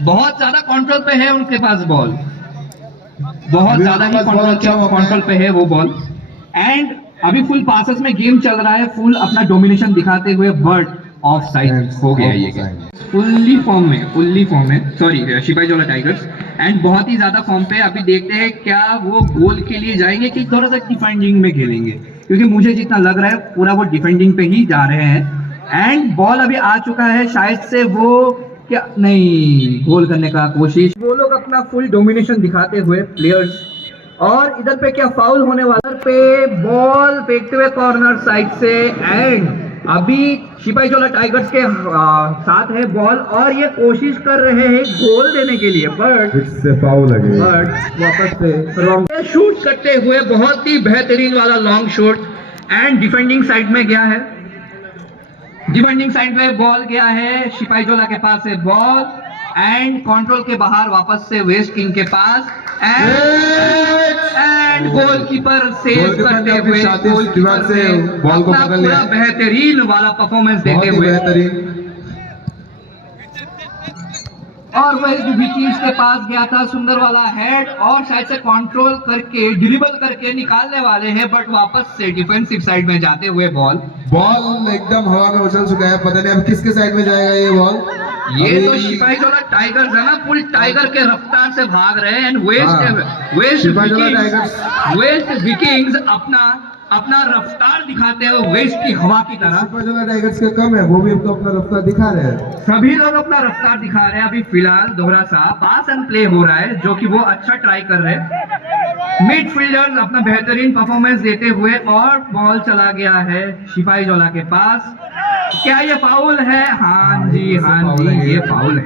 बहुत ज्यादा कंट्रोल पे है उनके पास बॉल, बहुत ज्यादा ही कंट्रोल पे है वो बॉल। एंड अभी फुल पासेस में गेम चल रहा है, फुल अपना डोमिनेशन दिखाते हुए, बट ऑफ साइड हो गया ये गेम। फुल्ली फॉर्म में सॉरी सिपाही जोला टाइगर्स, एंड बहुत ही ज्यादा फॉर्म पे। अभी देखते हैं क्या वो गोल के लिए जाएंगे कि थोड़ा सा डिफेंडिंग में खेलेंगे, क्योंकि मुझे जितना लग रहा है पूरा वो डिफेंडिंग पे ही जा रहे हैं। एंड बॉल अभी आ चुका है, शायद से वो क्या नहीं, गोल करने का कोशिश, वो लोग अपना फुल डोमिनेशन दिखाते हुए प्लेयर्स। और इधर पे क्या फाउल होने वाला पे, बॉल फेंकते हुए कॉर्नर साइड से। एंड अभी सिपाही जोला टाइगर्स के साथ है बॉल, और ये कोशिश कर रहे हैं गोल देने के लिए, बट इससे फाउल लगे, बट वापस से शूट करते हुए बहुत ही बेहतरीन वाला long shot, and defending side में गया है, डिफेंडिंग साइड में बॉल गया है, सिपाही जोला के पास है बॉल, एंड कंट्रोल के बाहर वापस से वेस्ट किंग के पास, एंड गोलकीपर सेव करते हुए, गोलकीपर से बॉल को अपना पकड़ लिया, पूरा बेहतरीन वाला परफॉर्मेंस देते हुए, बेहतरीन। और वही विकीज के पास गया था, सुंदर वाला हेड, और शायद से कंट्रोल करके ड्रिबल करके निकालने वाले हैं, बट वापस से डिफेंसिव साइड में जाते हुए बॉल एकदम हवा में उछल चुका है, पता नहीं अब किसके साइड में जाएगा ये बॉल। ये तो सिपाही जोला टाइगर्स है ना, फुल टाइगर के रफ्तार से भाग रहे हैं, एंड वेस्ट विकिंग्स अपना रफ्तार दिखाते हैं वेस्ट की हवा की तरह। सिपाही जोला टाइगर्स का कम है, वो भी तो अपना रफ्तार दिखा रहे हैं, सभी लोग अपना रफ्तार दिखा रहे हैं। अभी फिलहाल दोहरा सा पास एंड प्ले हो रहा है, जो कि वो अच्छा ट्राई कर रहे हैं, मिडफील्डर्स अपना बेहतरीन परफॉर्मेंस देते हुए, और बॉल चला गया है सिपाही जोला के पास। क्या ये फाउल है? हाँ जी ये फाउल है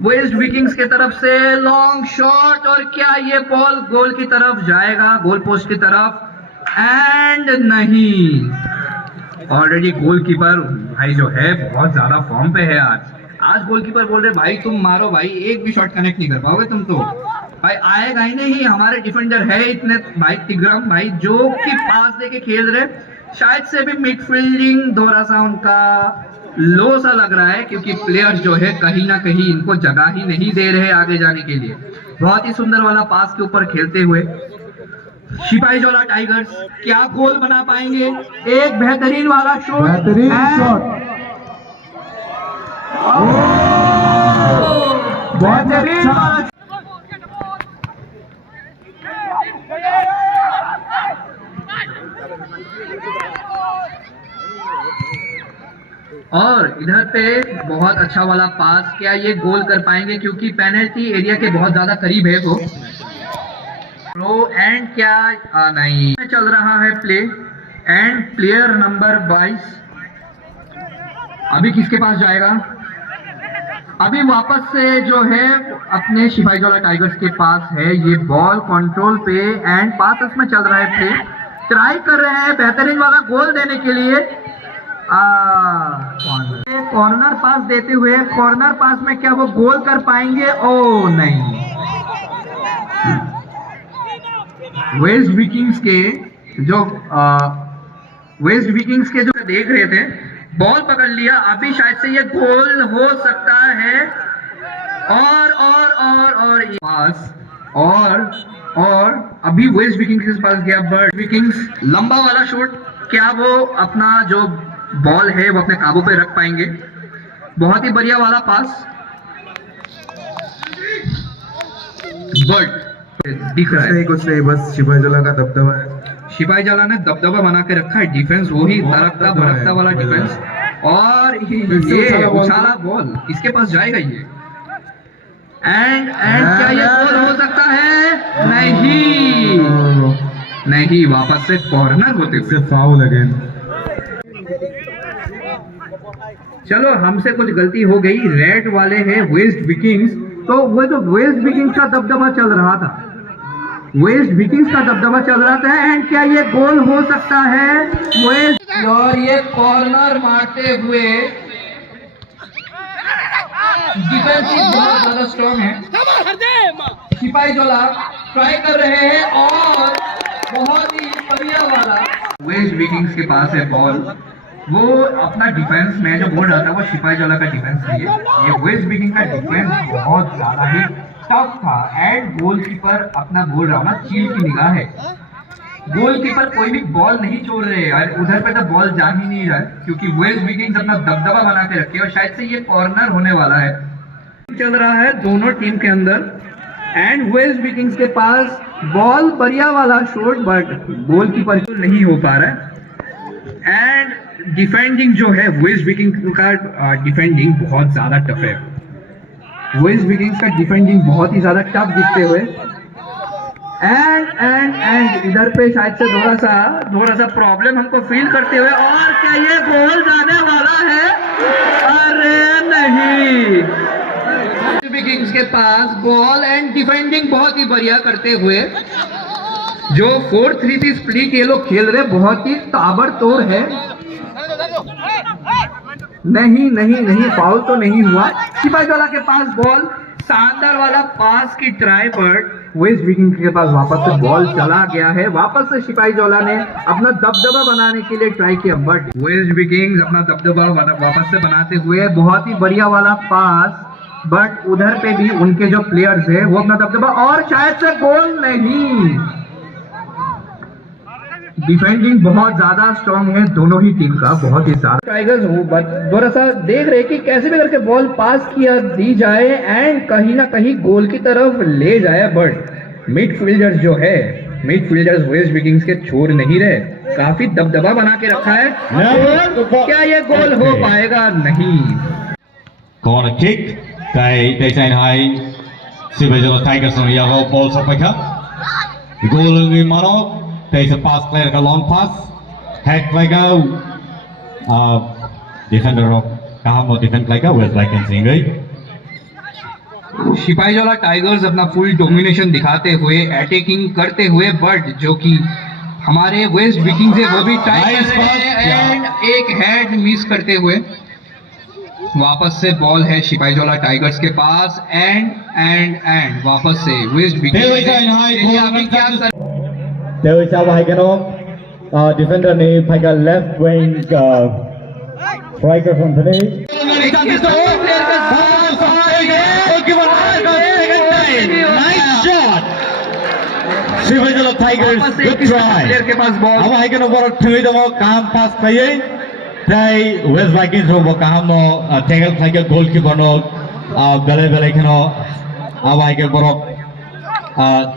वेस्ट विकिंग्स के तरफ से। लॉन्ग शॉट, और क्या ये बॉल गोल की तरफ जाएगा, गोल पोस्ट की तरफ? एंड नहीं, ऑलरेडी गोलकीपर भाई जो है बहुत ज्यादा फॉर्म पे है। आज गोलकीपर बोल रहे भाई तुम मारो भाई, एक भी शॉट कनेक्ट नहीं कर पाओगे तुम तो भाई, आएगा ही नहीं। हमारे डिफेंडर है इतने भाई, तिग्रम भाई जो कि पास देके खेल रहे, शायद से भी मिडफील्डिंग थोड़ा सा उनका लो सा लग रहा है, क्योंकि प्लेयर्स जो है कहीं ना कहीं इनको जगह ही नहीं दे रहे आगे जाने के लिए। बहुत ही सुंदर वाला पास के ऊपर खेलते हुए सिपाही जोला टाइगर्स क्या गोल बना पाएंगे? एक बेहतरीन वाला शॉट, बेहतरीन शॉट, बेहतरीन वाला। और इधर पे बहुत अच्छा वाला पास, क्या ये गोल कर पाएंगे? क्योंकि पेनल्टी एरिया के बहुत ज्यादा करीब है वो। एंड क्या नहीं चल रहा है प्ले, एंड प्लेयर नंबर 22 अभी किसके पास जाएगा? अभी वापस से जो है अपने सिपाही जोला टाइगर्स के पास है ये बॉल, कंट्रोल पे, एंड पास में चल रहा है प्ले, ट्राई कर रहे हैं बेहतरीन वाला गोल देने के लिए। कॉर्नर पास देते हुए, कॉर्नर पास में क्या वो गोल कर पाएंगे? ओ नहीं, वेस्ट विकिंग्स के जो देख रहे थे, बॉल पकड़ लिया, अभी शायद से ये गोल हो सकता है। और पास, और अभी वेस्ट विकिंग्स के पास गया, बट विकिंग्स लंबा वाला शॉट, क्या वो अपना जो बॉल है वो अपने काबू पे रख पाएंगे? बहुत ही बढ़िया वाला पास, बट दिख रहा है कुछ नहीं, बस सिपाही जोला का दबदबा है। सिपाही जोला ने दबदबा बना के रखा है, डिफेंस वही धड़कता भड़कता वाला डिफेंस, और ये उछाला बॉल किसके पास जाएगा ये? एंड क्या ये गोल हो सकता है? नहीं, वापस से कॉर्नर होते हुए फाउल अगेन। चलो हमसे कुछ गलती हो गई, रेड वाले हैं वेस्ट विकिंग्स, तो वो जो वेस्ट विकिंग्स का दबदबा चल रहा था, एंड क्या ये गोल हो सकता है? वेस्ट, और ये कॉर्नर मारते हुए डिफेंसिव बहुत ज्यादा स्ट्रॉन्ग है, सिपाही जोला ट्राई कर रहे हैं, और बहुत ही बढ़िया वाला वेस्ट विकिंग्स के पास है बॉल, वो अपना डिफेंस मैं जो बोल रहा था वो सिपाही जौला का डिफेंस नहीं है, ये वेस्ट विकिंग का डिफेंस बहुत ज्यादा ही टफ था। एंड गोलकीपर अपना बोल रहा हूँ ना, चील की निगाह है। गोलकीपर कोई भी बॉल नहीं छोड़ रहे और उधर पे तो बॉल जा ही नहीं रहा है, क्योंकि वेस्ट विकिंग्स अपना दबदबा बना के रखे और शायद से ये कॉर्नर होने वाला है। चल रहा है दोनों टीम के अंदर एंड वेस्ट विकिंग्स के पास बॉल बढ़िया वाला शॉट, बट गोलकीपर नहीं हो पा रहा है। एंड डिफेंडिंग जो है वेस्ट विकिंग का डिफेंडिंग बहुत ज्यादा टफ है। वेस्ट विकिंग्स का डिफेंडिंग बहुत ही ज्यादा टफ दिखते हुए एंड इधर पे शायद से थोड़ा सा प्रॉब्लम हमको फील करते हुए, और क्या ये गोल जाने वाला है? अरे नहीं, विकिंग्स के पास बॉल एंड डिफेंडिंग बहुत ही बढ़िया करते हुए, जो 4-3 स्प्लिट ये लोग खेल रहे बहुत ही ताबड़तोड़ है। नहीं फाउल तो नहीं हुआ। सिपाही जौला के पास बॉल, शानदार वाला पास की ट्राई, बट वेस्ट विकिंग के पास वापस से बॉल चला गया है। वापस से सिपाही जौला ने अपना दबदबा बनाने के लिए ट्राई किया, बट वेस्ट विकिंग्स अपना दबदबा वापस से बनाते हुए बहुत ही बढ़िया वाला पास, बट उधर पे भी उनके जो प्लेयर्स है वो अपना दबदबा, और शायद से गोल नहीं। डिफेंडिंग बहुत ज्यादा स्ट्रांग है दोनों ही टीम का, बहुत ही ज्यादा। टाइगर्स हो बट थोड़ा सा देख रहे कि कैसे भी करके बॉल पास किया दी जाए एंड कहीं ना कहीं गोल की तरफ ले जाए, बट मिडफील्डर्स जो है, मिडफील्डर्स वेस्ट विकिंग्स के छोड़ नहीं रहे, काफी दबदबा बना के रखा है। क्या ये गोल हो पाएगा? नहीं। Corner kick kay Daysan Hai Sibajala Tigers on Yahoo ball Sapaka. Goal in the Mano. There's a pass play like a long pass. Head like a defender of Kahamo defend like a West like in Singay. सिपाही जौला tigers अपना full domination दिखाते हुए, attacking करते हुए, but जो कि हमारे waste Vikings है वो भी ट्राई कर रहे हैं एंड एक हेड मिस करते हुए वापस से बॉल है सिपाही जौला टाइगर्स के पास एंड वापस से waste Vikings Dewi Sawa Haigano, defender ni Paiga left wing striker from today. Nice shot. Sibajala Tigers, good try. के पास बॉल, अब Haigano बड़ा ठुई दमो काम पास करिए. Tay West Vikings ro bakaham no tackle khai ke goalkeeper no bele kano अब Haigano बड़ा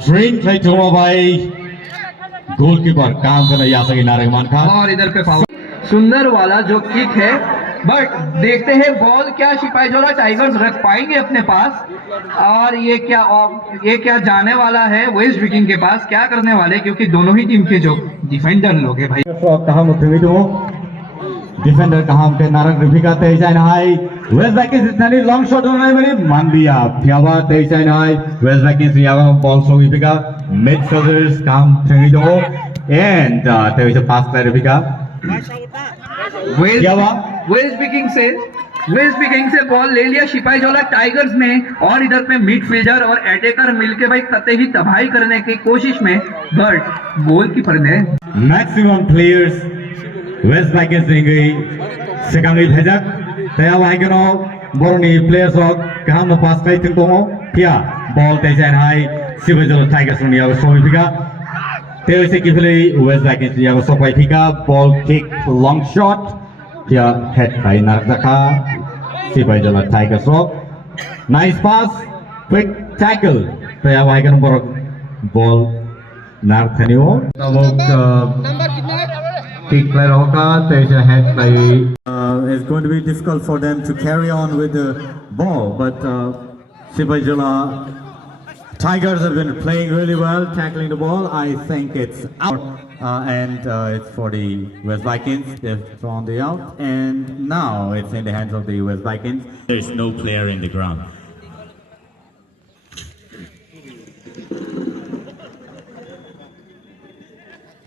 drink khai थोड़ा भाई goalkeeper काम करना यासकी नारगमान खान, और इधर पे फाउल, सुंदर वाला जो किक है, बट देखते हैं बॉल क्या सिपाही जौला टाइगर्स रख पाएंगे अपने पास, और ये क्या जाने वाला है वेस्ट विकिंग के पास, क्या करने वाले, क्योंकि दोनों ही टीम के जो डिफेंडर लोग है भाई। कहाँ मुठ्ठी दो डिफेंडर कहाँ पे नारंग रिफिका तेजाइन हाई वेस्ट विकिंग्स इतनी लॉन्ग शॉट होना है मेरी मान दिया फियावा तेजाइन हाई वेस्ट विकिंग्स यावा बॉल सो रिफिका midfielders काम थंगी दो and there is a pass by रिफिका वेस्ट विकिंग से बॉल ले लिया सिपाही जौला टाइगर्स ने, और इधर पे मिडफील्डर और अटैकर मिलके भाई कतई ही तबाही करने की कोशिश में, बट गोलकीपर ने मैक्सिमम प्लेयर्स वेस्ट विकिंग्स देंगे सेकंड भेजक तया वाइगनो बोरनी प्लेयर्स ऑफ काम पास कई थिंग तो क्या बॉल तेजाइन हाई सिबजल टाइगर्स ने याव सोइफिका तेरे से किफले वेस्ट विकिंग्स याव सोइफिका बॉल किक लॉन्ग शॉट क्या हेड बाय नारदका सिबजल टाइगर्स रो नाइस पास क्विक टैकल तया वाइगनो बोर बॉल नारथनियो kick play hoga there is a head play it's going to be difficult for them to carry on with the ball, but Sibajala Tigers have been playing really well tackling the ball. I think it's out and it's for the West Vikings. They've thrown the out and now it's in the hands of the West Vikings. There is no player in the ground.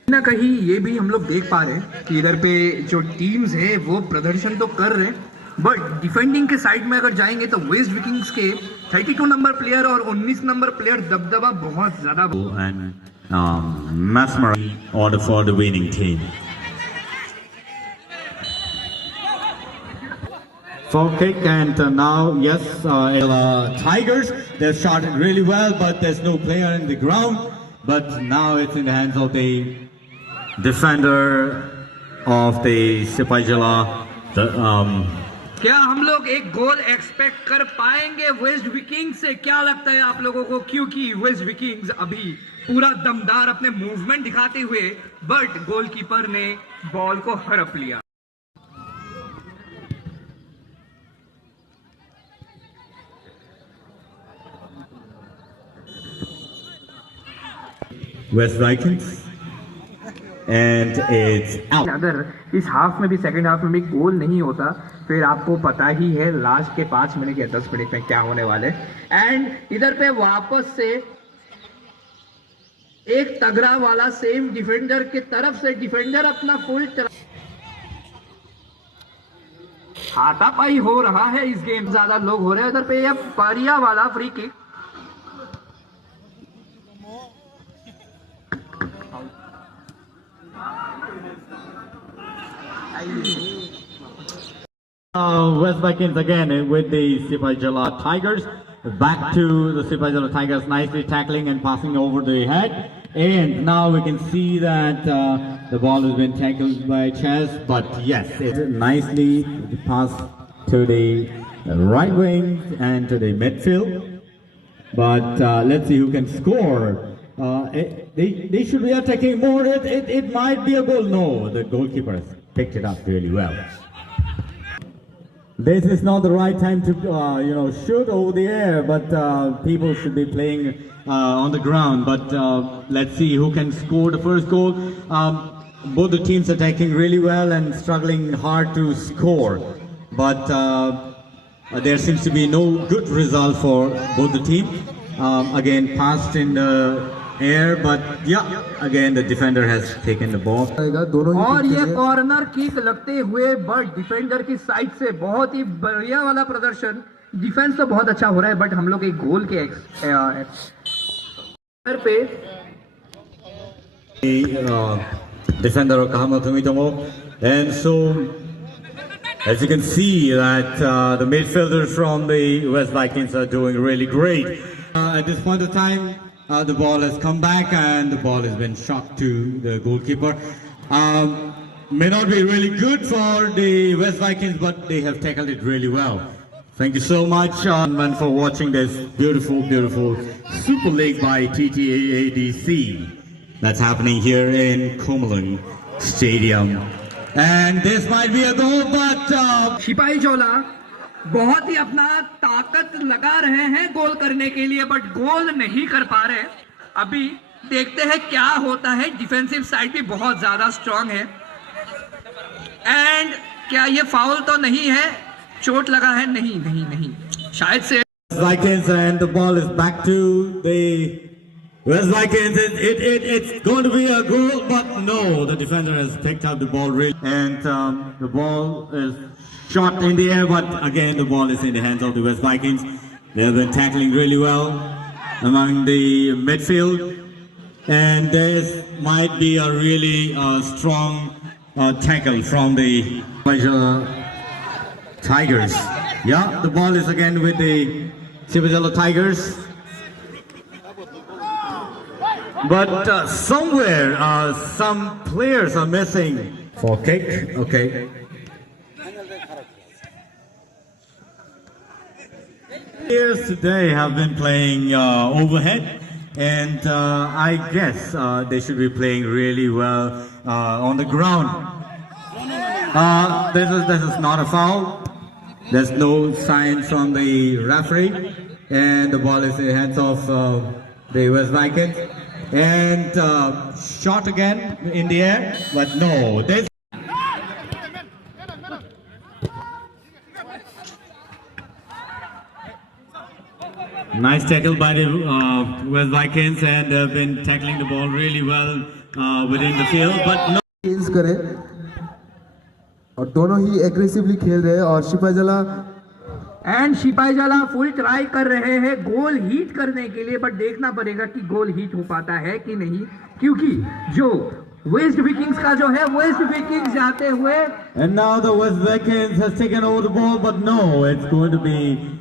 ना कहीं ये भी हम लोग देख पा रहे हैं कि इधर पे जो टीम्स है वो प्रदर्शन तो कर रहे हैं, बट डिफेंडिंग के साइड में अगर जाएंगे तो वेस्ट विकिंग्स के 32 नंबर प्लेयर और 19 नंबर प्लेयर दबदबा बहुत ज्यादा And Mesmer order for the winning team. for kick, and now yes, Tigers, they've started really well, but there's no player in the ground. But now it's in the hands of the defender of the Sipai Jala. क्या हम लोग एक गोल expect कर पाएंगे waste Vikings से? क्या लगता है आप लोगों को? क्योंकि वेस्ट विकिंग्स अभी पूरा दमदार अपने मूवमेंट दिखाते हुए, बट गोलकीपर ने बॉल को हड़प लिया। West Vikings, and it's out. अगर इस हाफ में भी, सेकंड हाफ में भी गोल नहीं होता, फिर आपको पता ही है लास्ट के 5 मिनट या 10 मिनट में क्या होने वाले। एंड इधर पे वापस से एक तगड़ा वाला सेम डिफेंडर की तरफ से, डिफेंडर अपना फुल हाथापाई हो रहा है इस गेम, ज्यादा लोग हो रहे हैं। इधर पे ये पारिया वाला free kick, West Vikings again with the Sipai Jala Tigers. Back to the Sipai Jala Tigers, nicely tackling and passing over the head. And now we can see that the ball has been tackled by Chess. But yes, it's nicely passed to the right wing and to the midfield. But let's see who can score. They should be attacking more. It might be a goal. No, the goalkeeper has picked it up really well. This is not the right time to shoot over the air, but people should be playing on the ground. But let's see who can score the first goal. Both the teams attacking really well and struggling hard to score, but there seems to be no good result for both the teams. Again, passed in the air, but yeah, again the defender has taken the ball. दोनों ही और kick ये के लिए। Corner kick लगते हुए, but defender की side से बहुत ही बढ़िया वाला प्रदर्शन। डिफेंस तो बहुत अच्छा हो रहा है, बट हम लोग एक गोल के पे Defender Kahama Tomitomo, and so as you can see that the midfielders from the West Vikings are doing really great. At this point of time, the ball has come back and the ball has been shot to the goalkeeper. May not be really good for the West Vikings, but they have tackled it really well. Thank you so much, man, for watching this beautiful, beautiful Super League by TTAADC that's happening here in Komalung Stadium. And this might be a goal, but सिपाही जोला बहुत ही अपना ताकत लगा रहे हैं गोल करने के लिए, बट गोल नहीं कर पा रहे। अभी देखते हैं क्या होता है। डिफेंसिव साइड भी बहुत ज्यादा स्ट्रांग है। एंड क्या ये फाउल तो नहीं है? चोट लगा है? नहीं नहीं नहीं, शायद से। Vikings, and the ball is back to the West Vikings. It's going to be a goal, but no, the defender has picked up the ball really, and the ball is shot in the air, but again the ball is in the hands of the West Vikings. They have been tackling really well among the midfield, and this might be a really strong tackle from the Tigers. Yeah, the ball is again with the Sibajala Tigers. But somewhere some players are missing. For kick, okay. Players today have been playing overhead, and I guess they should be playing really well on the ground. This is not a foul. There's no sign from the referee, and the ball is in the hands of the West Vikings. And shot again in the air, but no. Nice tackle by the West Vikings, and they've been tackling the ball really well within the field, but no. Change करें और दोनों ही aggressively खेल रहे हैं। और Sipahijala and Sipahijala full try कर रहे हैं गोल हिट करने के लिए, बट देखना पड़ेगा कि गोल हिट हो पाता है कि नहीं, क्योंकि जो वेस्ट विकिंग्स का जो है वेस्ट विकिंग्स जाते हुए And now the West Vikings has taken over the ball, but no, it's going to be